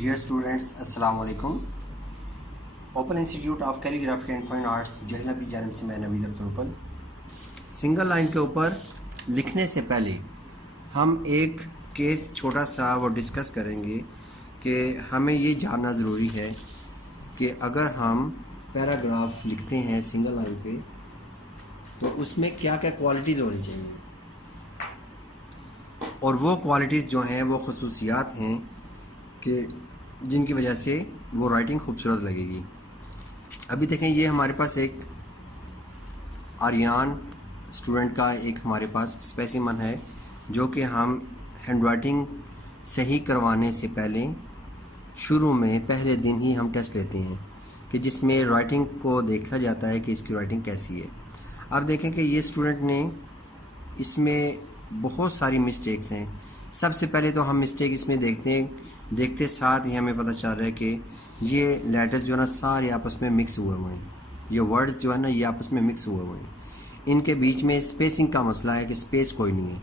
Dear students, अस्सलाम वालेकुम। Open institute of calligraphy and fine arts जहला की जानिब से मैं नवीद अख्तर। सिंगल लाइन के ऊपर लिखने से पहले हम एक केस छोटा सा वो डिस्कस करेंगे कि हमें ये जानना ज़रूरी है कि अगर हम पैराग्राफ लिखते हैं सिंगल लाइन पे तो उसमें क्या क्या क्वालिटीज़ होनी चाहिए, और वो क्वालिटीज़ जो हैं वो खसूसियात हैं कि जिनकी वजह से वो राइटिंग खूबसूरत लगेगी। अभी देखें, ये हमारे पास एक आर्यन स्टूडेंट का एक हमारे पास स्पेसिमन है जो कि हम हैंड राइटिंग सही करवाने से पहले शुरू में पहले दिन ही हम टेस्ट लेते हैं कि जिसमें राइटिंग को देखा जाता है कि इसकी राइटिंग कैसी है। अब देखें कि ये स्टूडेंट ने इसमें बहुत सारी मिस्टेक्स हैं। सबसे पहले तो हम मिस्टेक इसमें देखते साथ ही हमें पता चल रहा है कि ये लेटर्स जो है ना सारे आपस में मिक्स हुए हुए हैं। ये वर्ड्स जो है ना ये आपस में मिक्स हुए हुए हैं। इनके बीच में स्पेसिंग का मसला है कि स्पेस कोई नहीं है।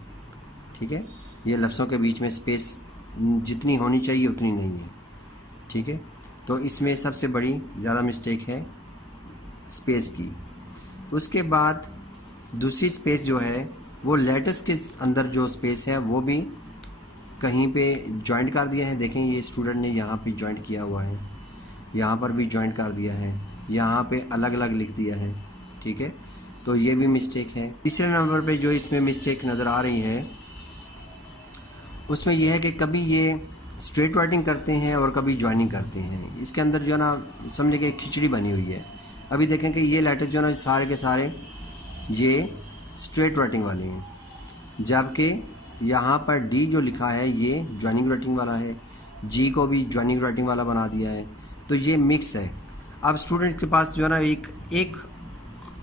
ठीक है, ये लफ्ज़ों के बीच में स्पेस जितनी होनी चाहिए उतनी नहीं है। ठीक है, तो इसमें सबसे बड़ी ज़्यादा मिस्टेक है स्पेस की। उसके बाद दूसरी स्पेस जो है वो लेटर्स के अंदर जो स्पेस है वो भी कहीं पे जॉइंट कर दिया है। देखें, ये स्टूडेंट ने यहाँ पे जॉइंट किया हुआ है, यहाँ पर भी जॉइंट कर दिया है, यहाँ पे अलग अलग लिख दिया है। ठीक है, तो ये भी मिस्टेक है। तीसरे नंबर पे जो इसमें मिस्टेक नज़र आ रही है उसमें यह है कि कभी ये स्ट्रेट राइटिंग करते हैं और कभी जॉइनिंग करते हैं। इसके अंदर जो है ना समझे कि खिचड़ी बनी हुई है। अभी देखें कि ये लेटर जो है ना सारे के सारे ये स्ट्रेट राइटिंग वाले हैं, जबकि यहाँ पर डी जो लिखा है ये जॉइनिंग राइटिंग वाला है, जी को भी जॉइनिंग राइटिंग वाला बना दिया है। तो ये मिक्स है। अब स्टूडेंट के पास जो है ना एक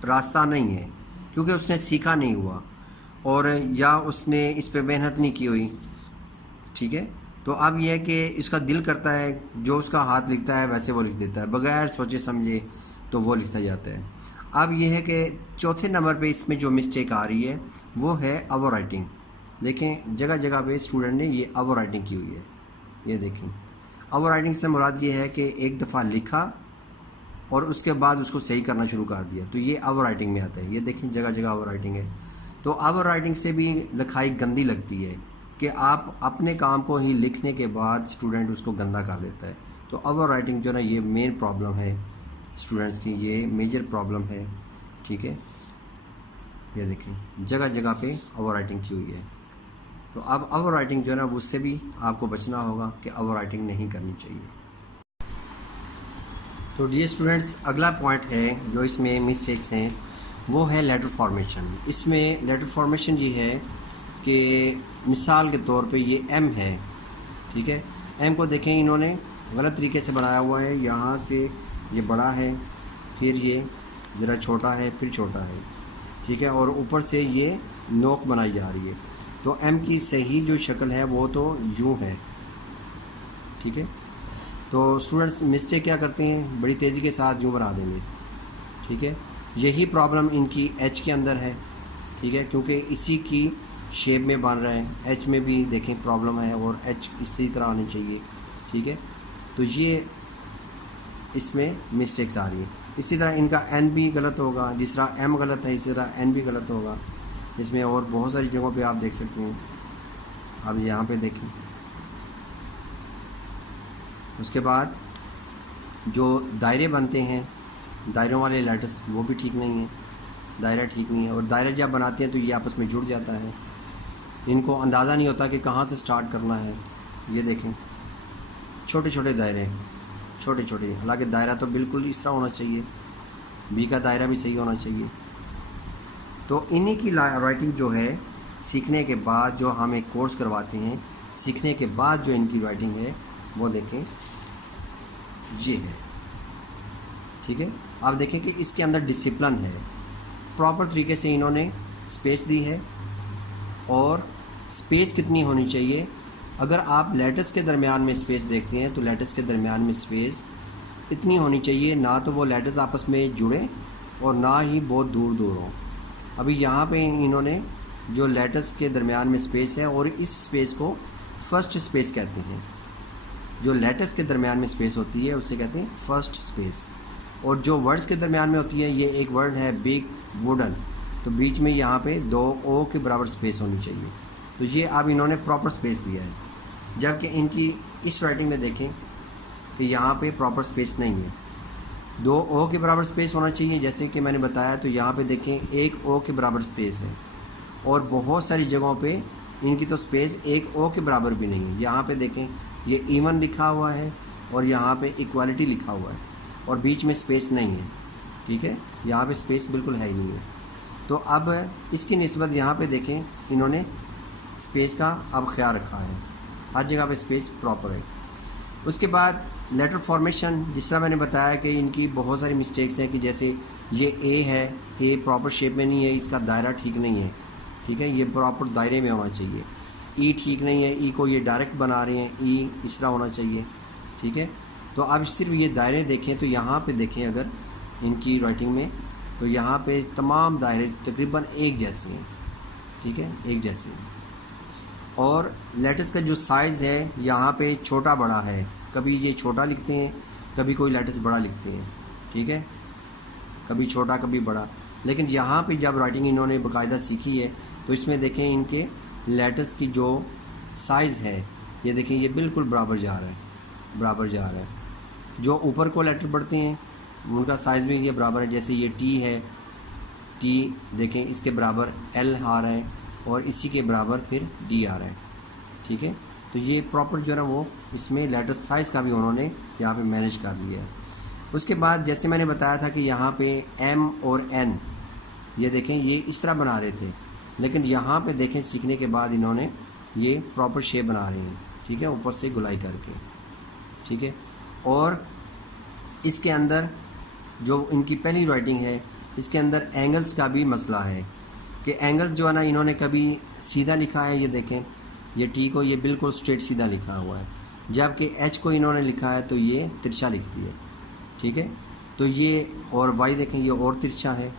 रास्ता नहीं है क्योंकि उसने सीखा नहीं हुआ और या उसने इस पे मेहनत नहीं की हुई। ठीक है, तो अब यह है कि इसका दिल करता है जो उसका हाथ लिखता है वैसे वो लिख देता है, बगैर सोचे समझे तो वो लिखता जाता है। अब यह है कि चौथे नंबर पे इसमें जो मिस्टेक आ रही है वो है ओवर राइटिंग। देखें, जगह जगह पे स्टूडेंट ने ये ओवर राइटिंग की हुई है। ये देखें, ओवर राइटिंग से मुराद ये है कि एक दफ़ा लिखा और उसके बाद उसको सही करना शुरू कर दिया, तो ये ओवर राइटिंग में आता है। ये देखें, जगह जगह ओवर राइटिंग है। तो ओवर राइटिंग से भी लिखाई गंदी लगती है कि आप अपने काम को ही लिखने के बाद स्टूडेंट उसको गंदा कर देता है। तो ओवर राइटिंग जो ना ये मेन प्रॉब्लम है स्टूडेंट्स की, ये मेजर प्रॉब्लम है। ठीक है, ये देखें जगह जगह पे ओवर राइटिंग की हुई है। तो अब ओवर राइटिंग जो है ना उससे भी आपको बचना होगा कि ओवर राइटिंग नहीं करनी चाहिए। तो डियर स्टूडेंट्स, अगला पॉइंट है जो इसमें मिस्टेक्स हैं वो है लेटर फॉर्मेशन। इसमें लेटर फॉर्मेशन ये है कि मिसाल के तौर पे ये एम है। ठीक है, एम को देखें इन्होंने गलत तरीके से बनाया हुआ है। यहाँ से ये बड़ा है, फिर ये ज़रा छोटा है, फिर छोटा है। ठीक है, और ऊपर से ये नोक बनाई जा रही है। तो एम की सही जो शक्ल है वो तो यूँ है। ठीक है, तो स्टूडेंट्स मिस्टेक क्या करते हैं, बड़ी तेज़ी के साथ यूँ बना देंगे। ठीक है, यही प्रॉब्लम इनकी एच के अंदर है। ठीक है, क्योंकि इसी की शेप में बन रहे हैं। एच में भी देखें प्रॉब्लम है और एच इसी तरह आनी चाहिए। ठीक है, तो ये इसमें मिस्टेक्स आ रही है। इसी तरह इनका एन भी गलत होगा, जिस तरह एम गलत है इसी तरह एन भी गलत होगा इसमें, और बहुत सारी जगहों पे आप देख सकते हैं। अब यहाँ पे देखें, उसके बाद जो दायरे बनते हैं, दायरों वाले लेटर्स वो भी ठीक नहीं है, दायरा ठीक नहीं है। और दायरा जब बनाते हैं तो ये आपस में जुड़ जाता है, इनको अंदाज़ा नहीं होता कि कहाँ से स्टार्ट करना है। ये देखें छोटे छोटे दायरे, छोटे छोटे, हालांकि दायरा तो बिल्कुल इस तरह होना चाहिए, बी का दायरा भी सही होना चाहिए। तो इन्हीं की राइटिंग जो है सीखने के बाद जो हम एक कोर्स करवाते हैं, सीखने के बाद जो इनकी राइटिंग है वो देखें ये है। ठीक है, आप देखें कि इसके अंदर डिसिप्लिन है, प्रॉपर तरीके से इन्होंने स्पेस दी है। और स्पेस कितनी होनी चाहिए, अगर आप लेटर्स के दरमियान में स्पेस देखते हैं तो लेटर्स के दरमियान में स्पेस इतनी होनी चाहिए ना तो वो लेटर्स आपस में जुड़े और ना ही बहुत दूर दूर हों। अभी यहाँ पे इन्होंने जो लेटर्स के दरमियान में स्पेस है और इस स्पेस को फर्स्ट स्पेस कहते हैं। जो लेटर्स के दरमियान में स्पेस होती है उसे कहते हैं फर्स्ट स्पेस, और जो वर्ड्स के दरमियान में होती है, ये एक वर्ड है बिग वुडन, तो बीच में यहाँ पे 2 ओ के बराबर स्पेस होनी चाहिए। तो ये अब इन्होंने प्रॉपर स्पेस दिया है, जबकि इनकी इस राइटिंग में देखें कि यहाँ पे प्रॉपर स्पेस नहीं है। 2 ओ के बराबर स्पेस होना चाहिए जैसे कि मैंने बताया, तो यहाँ पे देखें 1 ओ के बराबर स्पेस है, और बहुत सारी जगहों पे इनकी तो स्पेस 1 ओ के बराबर भी नहीं है। यहाँ पे देखें ये इवन लिखा हुआ है और यहाँ पे इक्वालिटी लिखा हुआ है, और बीच में स्पेस नहीं है, ठीक है, यहाँ पे स्पेस बिल्कुल है ही नहीं है। तो अब इसकी निस्बत यहाँ पे देखें इन्होंने स्पेस का अब ख्याल रखा है, हर जगह पे स्पेस प्रॉपर है। उसके बाद लेटर फॉर्मेशन, जिस तरह मैंने बताया कि इनकी बहुत सारी मिस्टेक्स हैं, कि जैसे ये ए है, ए प्रॉपर शेप में नहीं है, इसका दायरा ठीक नहीं है, ठीक है, ये प्रॉपर दायरे में होना चाहिए। ई ठीक नहीं है, ई को ये डायरेक्ट बना रहे हैं, ई इस तरह होना चाहिए, ठीक है। तो अब सिर्फ ये दायरे देखें तो यहाँ पे देखें अगर इनकी राइटिंग में, तो यहाँ पे तमाम दायरे तकरीबन एक जैसे हैं, ठीक है, एक जैसे हैं। और लेटर्स का जो साइज़ है यहाँ पे छोटा बड़ा है, कभी ये छोटा लिखते हैं, कभी कोई लेटर्स बड़ा लिखते हैं, ठीक है, कभी छोटा कभी बड़ा। लेकिन यहाँ पे जब राइटिंग इन्होंने बाकायदा सीखी है तो इसमें देखें इनके लेटर्स की जो साइज़ है, ये देखें ये बिल्कुल बराबर जा रहा है, बराबर जा रहा है। जो ऊपर को लेटर बढ़ते हैं उनका साइज़ भी ये बराबर है, जैसे ये टी है, टी देखें इसके बराबर एल आ रहा है, और इसी के बराबर फिर डी आ रहा है, ठीक है। तो ये प्रॉपर जो है ना वो इसमें लेटर साइज़ का भी उन्होंने यहाँ पे मैनेज कर लिया है। उसके बाद जैसे मैंने बताया था कि यहाँ पे एम और एन, ये देखें ये इस तरह बना रहे थे, लेकिन यहाँ पे देखें सीखने के बाद इन्होंने ये प्रॉपर शेप बना रहे हैं, ठीक है, ऊपर से गुलाई करके, ठीक है। और इसके अंदर जो इनकी पहली राइटिंग है, इसके अंदर एंगल्स का भी मसला है कि एंगल्स जो है ना इन्होंने कभी सीधा लिखा है, ये देखें ये टी को ये बिल्कुल स्ट्रेट सीधा लिखा हुआ है, जबकि एच को इन्होंने लिखा है तो ये तिरछा लिखती है, ठीक है। तो ये और वाई देखें ये और तिरछा है,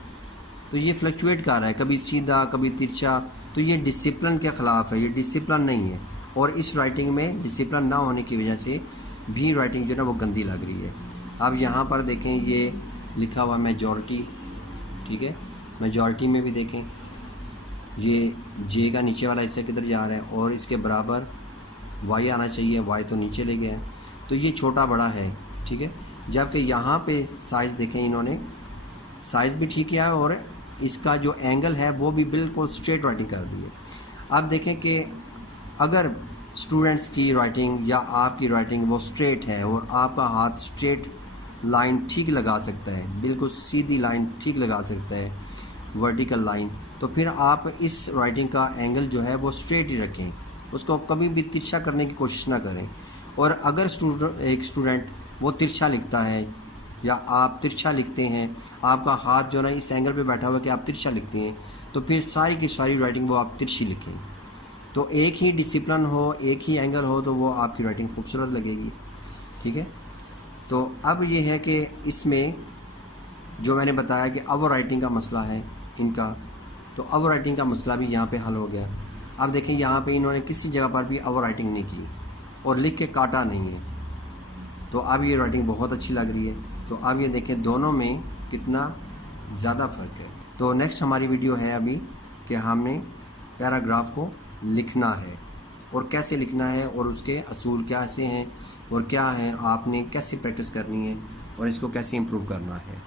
तो ये फ्लक्चुएट कर रहा है, कभी सीधा कभी तिरछा, तो ये डिसिप्लिन के ख़िलाफ़ है, ये डिसिप्लिन नहीं है। और इस राइटिंग में डिसिप्लिन ना होने की वजह से भी राइटिंग जो है ना वो गंदी लग रही है। अब यहाँ पर देखें ये लिखा हुआ मेजॉरिटी, ठीक है, मेजॉरिटी में भी देखें ये जे का नीचे वाला हिस्सा किधर जा रहा है, और इसके बराबर वाई आना चाहिए, वाई तो नीचे ले गया है, तो ये छोटा बड़ा है, ठीक है। जबकि यहाँ पे साइज़ देखें इन्होंने साइज़ भी ठीक किया है, और इसका जो एंगल है वो भी बिल्कुल स्ट्रेट राइटिंग कर दी है। अब देखें कि अगर स्टूडेंट्स की राइटिंग या आपकी राइटिंग वो स्ट्रेट है और आपका हाथ स्ट्रेट लाइन ठीक लगा सकता है, बिल्कुल सीधी लाइन ठीक लगा सकता है, वर्टिकल लाइन, तो फिर आप इस राइटिंग का एंगल जो है वो स्ट्रेट ही रखें, उसको कभी भी तिरछा करने की कोशिश ना करें। और अगर एक स्टूडेंट वो तिरछा लिखता है या आप तिरछा लिखते हैं, आपका हाथ जो है ना इस एंगल पे बैठा हुआ है कि आप तिरछा लिखते हैं, तो फिर सारी की सारी राइटिंग वो आप तिरछी लिखें। तो एक ही डिसिप्लिन हो, एक ही एंगल हो, तो वो आपकी राइटिंग खूबसूरत लगेगी, ठीक है। तो अब ये है कि इसमें जो मैंने बताया कि अब राइटिंग का मसला है इनका, तो अब राइटिंग का मसला भी यहाँ पे हल हो गया। अब देखें यहाँ पे इन्होंने किसी जगह पर भी अब राइटिंग नहीं की और लिख के काटा नहीं है, तो अब ये राइटिंग बहुत अच्छी लग रही है। तो अब ये देखें दोनों में कितना ज़्यादा फ़र्क है। तो नेक्स्ट हमारी वीडियो है अभी कि हमने पैराग्राफ को लिखना है और कैसे लिखना है, और उसके असूल कैसे हैं और क्या हैं, आपने कैसे प्रैक्टिस करनी है और इसको कैसे इम्प्रूव करना है।